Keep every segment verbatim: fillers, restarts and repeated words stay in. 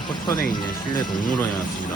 포천에 있는 실내 동물원에 왔습니다.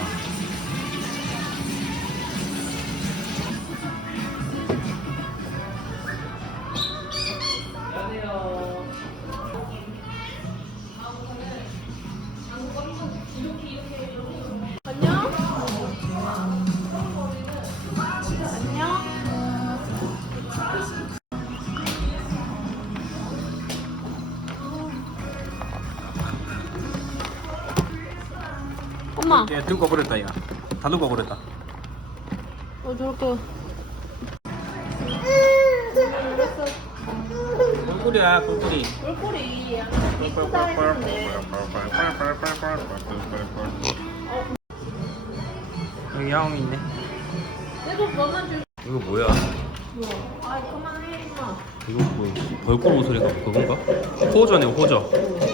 엄마. 얘 들고 버렸다, 야. 다 들고 버렸다. 어 저렇게. 꿀꿀이야, 꿀꿀이. 꿀꿀이 이쁘다 했는데. 여기 야옹이 있네. 얘도 너만 줄. 이거 뭐야? 뭐야? 아 그만해 임마. 이거 뭐 벌꿀 모서리가 그건가? 호저네, 호저.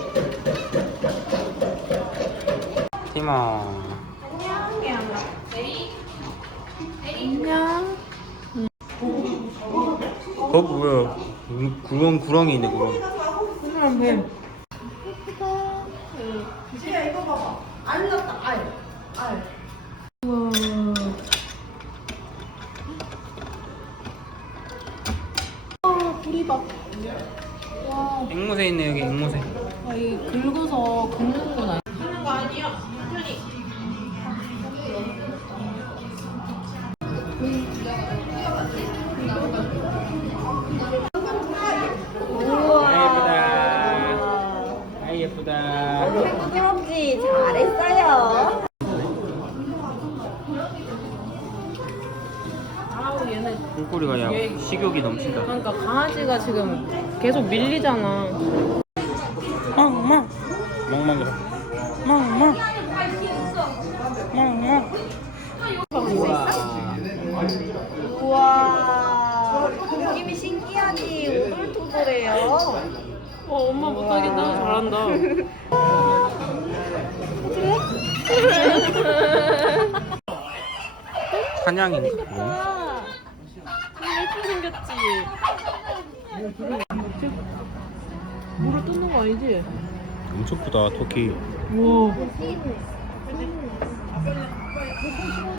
티모. 안녕. 그거 뭐야? 구렁 구렁이 있네, 구렁. 그냥 배. 예쁘다. 지야 이거 봐봐. 알렸다 알. 알. 우와. 아 불이 봐. 와. 앵무새 있네, 여기 앵무새. 아 이게 긁어서 긁는구나. 하는 거 아니야? 천천히. 아이 예쁘다. 태국이 먹지 잘했어요. 아우 얘네. 꿀꿀이가 야 얘- 식욕이 넘친다. 그러니까 강아지가 지금 계속 밀리잖아. 멍멍 멍멍 멍멍 멍멍. 우와 느낌이 신기하니 오돌토돌해요. 어 엄마 못하겠다. 잘한다. 사냥인가? 뭐? 아, 예쁘게 생겼지. 물을 뜯는 거 아니지? 엄청 크다 토끼. 우와.